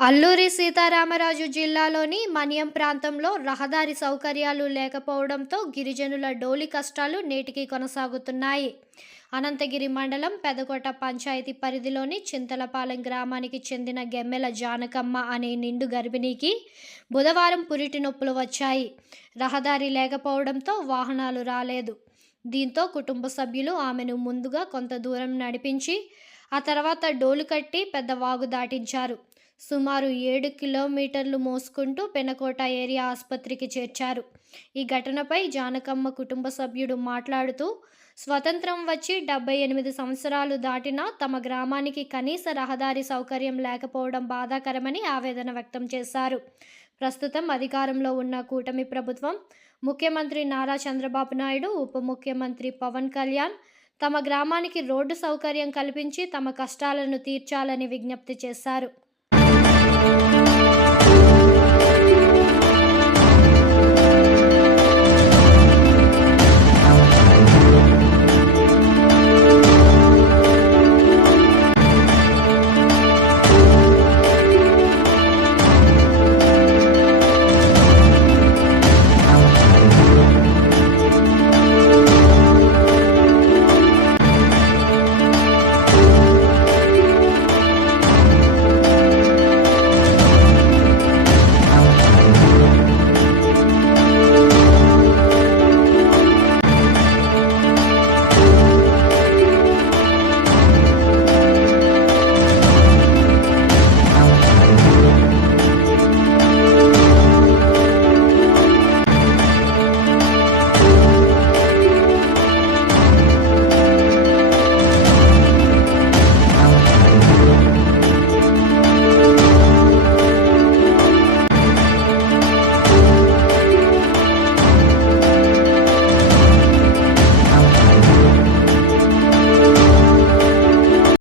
అల్లూరి సీతారామరాజు జిల్లాలోని మన్యం ప్రాంతంలో రహదారి సౌకర్యాలు లేకపోవడంతో గిరిజనుల డోలి కష్టాలు నేటికి కొనసాగుతున్నాయి. అనంతగిరి మండలం పెదకోట పంచాయతీ పరిధిలోని చింతలపాలెం గ్రామానికి చెందిన గెమ్మెల జానకమ్మ అనే నిండు గర్భిణికి బుధవారం పురిటి నొప్పులు వచ్చాయి. రహదారి లేకపోవడంతో వాహనాలు రాలేదు. దీంతో కుటుంబ సభ్యులు ఆమెను ముందుగా కొంత దూరం నడిపించి ఆ తర్వాత డోలు కట్టి పెద్ద వాగు దాటించారు. సుమారు ఏడు కిలోమీటర్లు మోసుకుంటూ పెనకోట ఏరియా ఆసుపత్రికి చేర్చారు. ఈ ఘటనపై జానకమ్మ కుటుంబ సభ్యుడు మాట్లాడుతూ స్వతంత్రం వచ్చి డెబ్బై ఎనిమిది సంవత్సరాలు దాటినా తమ గ్రామానికి కనీస రహదారి సౌకర్యం లేకపోవడం బాధాకరమని ఆవేదన వ్యక్తం చేశారు. ప్రస్తుతం అధికారంలో ఉన్న కూటమి ప్రభుత్వం ముఖ్యమంత్రి నారా చంద్రబాబు నాయుడు ఉప ముఖ్యమంత్రి పవన్ కళ్యాణ్ తమ గ్రామానికి రోడ్డు సౌకర్యం కల్పించి తమ కష్టాలను తీర్చాలని విజ్ఞప్తి చేశారు. Música